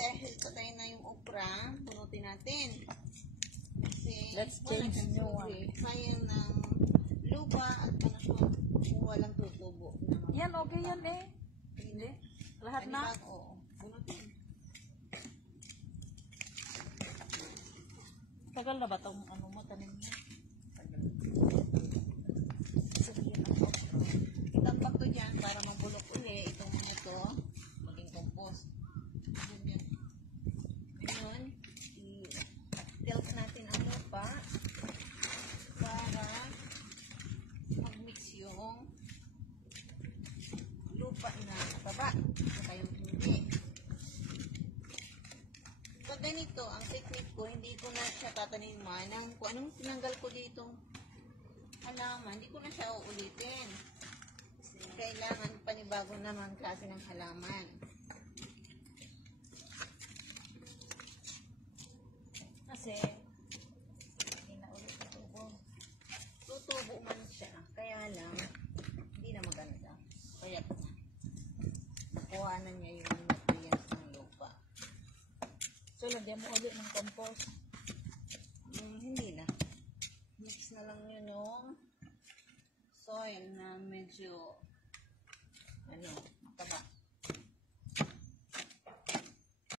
dahil patay na yung okra, bunutin natin. Kasi, Let's change a new one. Sayang ng lupa at panahon kung walang tutubo. Yan, okay yan eh. Hindi. Lahat na. Oo, bunutin. Tagal na ba itong ano mo, tanim mo? Itampak to dyan para magbulok uli itong ito, maging compost. Ngayon, i-tilt natin ang lupa para mag-mix yung lupa na taba saka yung hindi. Pag ganito, ang technique ko, hindi ko na siya tataniman ng kung anong tinanggal ko dito halaman, hindi ko na siya uulitin. Kailangan panibago naman klase ng halaman. Kasi, hindi na ulit tutubo. Tutubo man siya, kaya lang, hindi na maganda. Kaya, nakuha na niya yung nutrients ng lupa. So, lagyan mo ulit ng compost. Hindi na. Mix na lang yun yung soil na medyo,